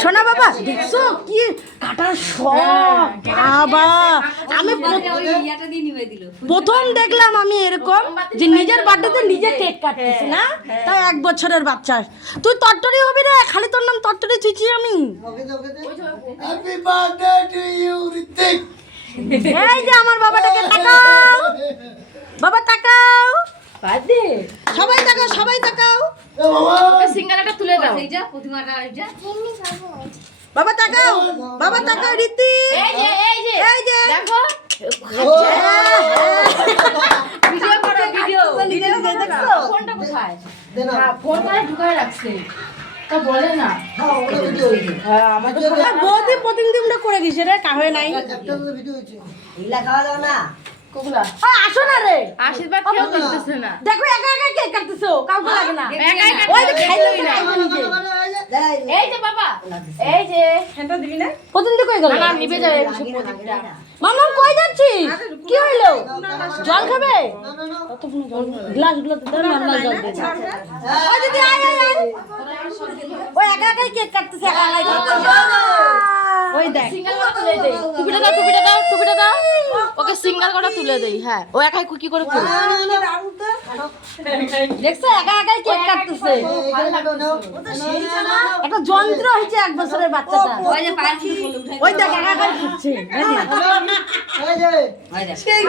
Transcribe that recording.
শোনা বাবা, দেখছো কি কাটার শখ বাবা। আমি প্রথম দেখলাম আমি এরকম যে নিজের বার্থডেতে নিজে কেক কাটতেছি না, তাই 1 বছরের বাচ্চা। তুই তরতরি হবি রে, খালি তোর নাম তরতরি চুচি আমি। Happy birthday to you Hrithik. এই যে আমার বাবাটাকে তাকাও, বাবা তাকাও, সবাই তাকাও, সবাই তাকাও। এ বাবা সিঙ্গারাটা তুলে দাও। এই যে প্রতিমাটা এই যে বাবা তাকাও, বাবা তাকাও রীতি। এই যে দেখো ভিডিও করো, ভিডিও নিজে নিজে দেখছো? ফোনটা কোথায়? দে না হ্যাঁ, ফোন করে ঢুকায় রাখছে। তা বলে না। হ্যাঁ ওটা ভিডিও হয়েছে আর বৌদি প্রতিদিন করে দিছে রে, কাহয়ে নাই। একটা তো ভিডিও হয়েছে কোগুলা আসো না রে, আশীর্বাদ কেউ করতেছে না। দেখো একা একা কেক কাটতেছো, কাউকে লাগে না। একাই কাটতে ওই যে হবে, খাইতে কেউই না। খাইতে নিজে। এই যে বাবা, এই যে হ্যান্ডটা দিবি না? প্রতিদিন কই গেল? না নিবে যাবে সব প্রদীপটা। মামা কই যাচ্ছিস? কি হইলো? জল খাবে? না না না গ্লাস গুলোতে দাও, নরমাল জল দে। ওই দিদি আয় আয় আয়। ওই একা একাই কেক কাটতেছে, একা একাই কাটতেছে। ওই দেখ, সিঙ্গেল করে তুলে দেই। টুপিটা দাও, টুপিটা দাও, টুপিটা দাও। ওকে সিঙ্গেল করে তুলে দেই। হ্যাঁ, ও একাই কি করে তুলে? দেখছো একা একাই কেক কাটতেছে। একটা যন্ত্র হয়েছে 1 বছরের বাচ্চাটা। ওই যে পায়ের ফুল উঠে। ওই দেখ একা একাই ফুটছে। এই যে ওই দেখ। সেই